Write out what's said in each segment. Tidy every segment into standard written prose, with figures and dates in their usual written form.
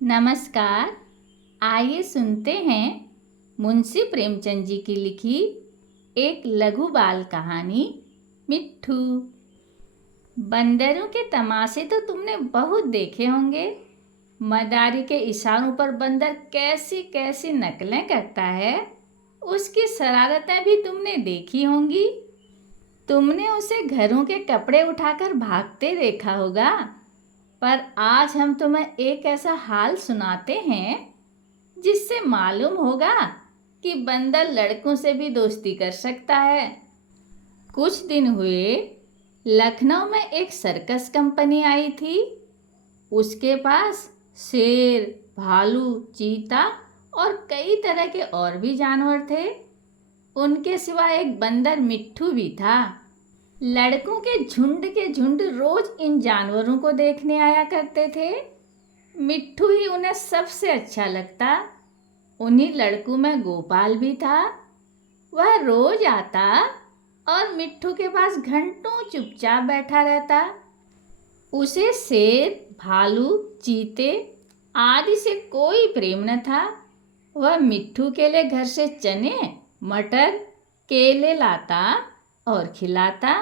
नमस्कार। आइए सुनते हैं मुंशी प्रेमचंद जी की लिखी एक लघु बाल कहानी मिट्ठू। बंदरों के तमाशे तो तुमने बहुत देखे होंगे। मदारी के इशारों पर बंदर कैसी कैसी नकलें करता है, उसकी शरारतें भी तुमने देखी होंगी। तुमने उसे घरों के कपड़े उठाकर भागते देखा होगा। पर आज हम तुम्हें एक ऐसा हाल सुनाते हैं जिससे मालूम होगा कि बंदर लड़कों से भी दोस्ती कर सकता है। कुछ दिन हुए लखनऊ में एक सर्कस कंपनी आई थी। उसके पास शेर, भालू, चीता और कई तरह के और भी जानवर थे। उनके सिवा एक बंदर मिट्ठू भी था। लड़कों के झुंड रोज इन जानवरों को देखने आया करते थे। मिट्ठू ही उन्हें सबसे अच्छा लगता। उन्हीं लड़कों में गोपाल भी था। वह रोज आता और मिट्ठू के पास घंटों चुपचाप बैठा रहता। उसे शेर, भालू, चीते आदि से कोई प्रेम न था। वह मिट्ठू के लिए घर से चने, मटर, केले लाता और खिलाता।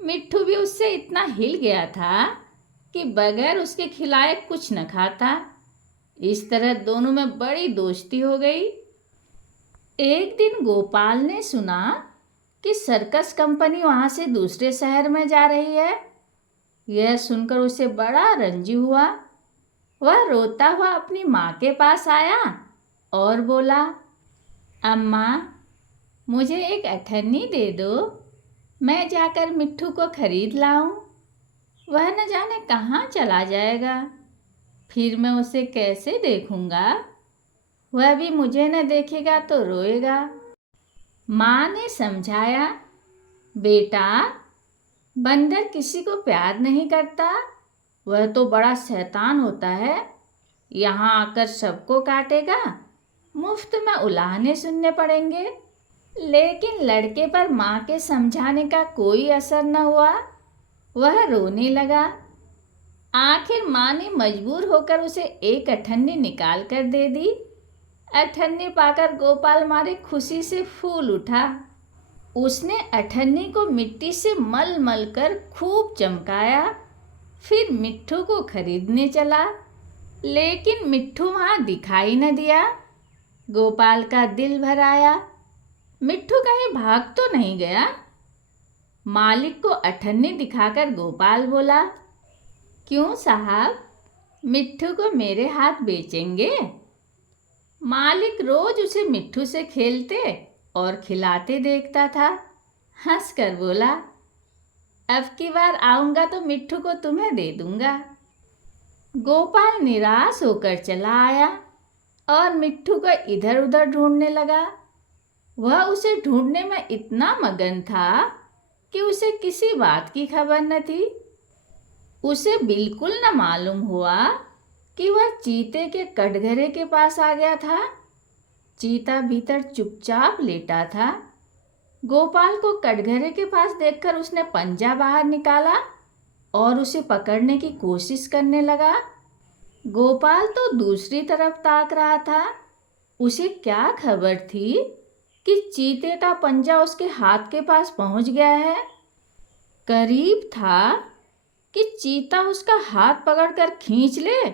मिट्ठू भी उससे इतना हिल गया था कि बगैर उसके खिलाए कुछ न खाता। इस तरह दोनों में बड़ी दोस्ती हो गई। एक दिन गोपाल ने सुना कि सर्कस कंपनी वहाँ से दूसरे शहर में जा रही है। यह सुनकर उसे बड़ा रंजी हुआ। वह रोता हुआ अपनी माँ के पास आया और बोला, अम्मा, मुझे एक अठन्नी दे दो, मैं जाकर मिट्ठू को खरीद लाऊं। वह न जाने कहाँ चला जाएगा, फिर मैं उसे कैसे देखूंगा। वह भी मुझे न देखेगा तो रोएगा। माँ ने समझाया, बेटा, बंदर किसी को प्यार नहीं करता। वह तो बड़ा शैतान होता है। यहाँ आकर सबको काटेगा, मुफ्त में उलाहने सुनने पड़ेंगे। लेकिन लड़के पर माँ के समझाने का कोई असर न हुआ। वह रोने लगा। आखिर माँ ने मजबूर होकर उसे एक अठन्नी निकाल कर दे दी। अठन्नी पाकर गोपाल मारे खुशी से फूल उठा। उसने अठन्नी को मिट्टी से मल मल कर खूब चमकाया। फिर मिट्ठू को खरीदने चला। लेकिन मिट्ठू वहाँ दिखाई न दिया। गोपाल का दिल भर आया। मिट्ठू कहीं भाग तो नहीं गया। मालिक को अठन्नी दिखाकर गोपाल बोला, क्यों साहब, मिट्ठू को मेरे हाथ बेचेंगे? मालिक रोज उसे मिट्ठू से खेलते और खिलाते देखता था। हंस कर बोला, अब की बार आऊँगा तो मिट्ठू को तुम्हें दे दूँगा। गोपाल निराश होकर चला आया और मिट्ठू को इधर उधर ढूंढने लगा। वह उसे ढूंढने में इतना मगन था कि उसे किसी बात की खबर न थी। उसे बिल्कुल न मालूम हुआ कि वह चीते के कटघरे के पास आ गया था। चीता भीतर चुपचाप लेटा था। गोपाल को कटघरे के पास देखकर उसने पंजा बाहर निकाला और उसे पकड़ने की कोशिश करने लगा। गोपाल तो दूसरी तरफ ताक रहा था। उसे क्या खबर थी कि चीते का पंजा उसके हाथ के पास पहुंच गया है। करीब था कि चीता उसका हाथ पकड़कर खींच ले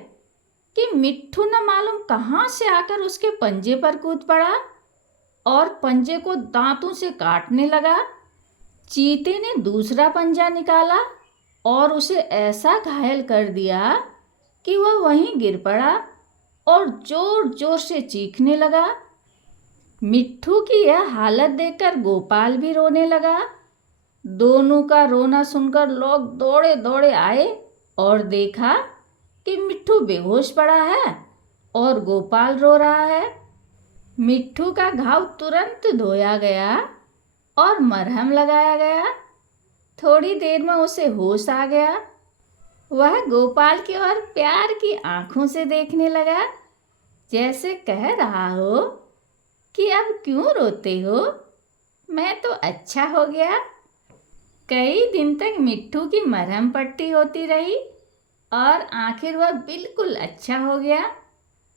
कि मिट्ठू न मालूम कहाँ से आकर उसके पंजे पर कूद पड़ा और पंजे को दांतों से काटने लगा। चीते ने दूसरा पंजा निकाला और उसे ऐसा घायल कर दिया कि वह वहीं गिर पड़ा और जोर जोर से चीखने लगा। मिट्ठू की यह हालत देखकर गोपाल भी रोने लगा। दोनों का रोना सुनकर लोग दौड़े दौड़े आए और देखा कि मिट्ठू बेहोश पड़ा है और गोपाल रो रहा है। मिट्ठू का घाव तुरंत धोया गया और मरहम लगाया गया। थोड़ी देर में उसे होश आ गया। वह गोपाल की ओर प्यार की आंखों से देखने लगा, जैसे कह रहा हो कि अब क्यों रोते हो, मैं तो अच्छा हो गया। कई दिन तक मिट्ठू की मरहम पट्टी होती रही। और आखिर वह बिल्कुल अच्छा हो गया।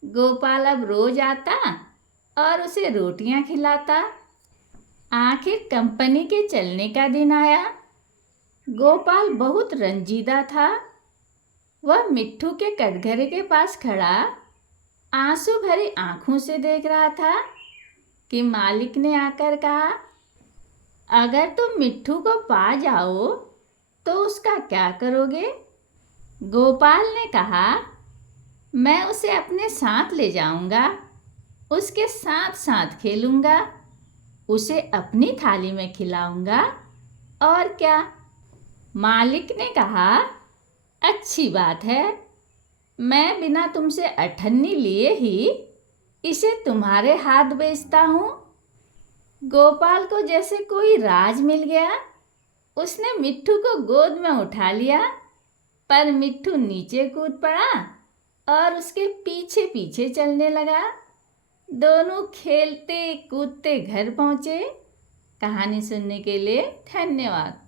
गोपाल अब रोज आता और उसे रोटियां खिलाता। आखिर कंपनी के चलने का दिन आया। गोपाल बहुत रंजीदा था। वह मिट्ठू के कटघरे के पास खड़ा आंसू भरी आंखों से देख रहा था कि मालिक ने आकर कहा, अगर तुम मिट्ठू को पा जाओ तो उसका क्या करोगे? गोपाल ने कहा, मैं उसे अपने साथ ले जाऊंगा, उसके साथ साथ खेलूंगा, उसे अपनी थाली में खिलाऊंगा और क्या। मालिक ने कहा, अच्छी बात है, मैं बिना तुमसे अठन्नी लिए ही इसे तुम्हारे हाथ बेचता हूँ। गोपाल को जैसे कोई राज मिल गया। उसने मिट्ठू को गोद में उठा लिया, पर मिट्ठू नीचे कूद पड़ा और उसके पीछे पीछे चलने लगा। दोनों खेलते कूदते घर पहुँचे। कहानी सुनने के लिए धन्यवाद।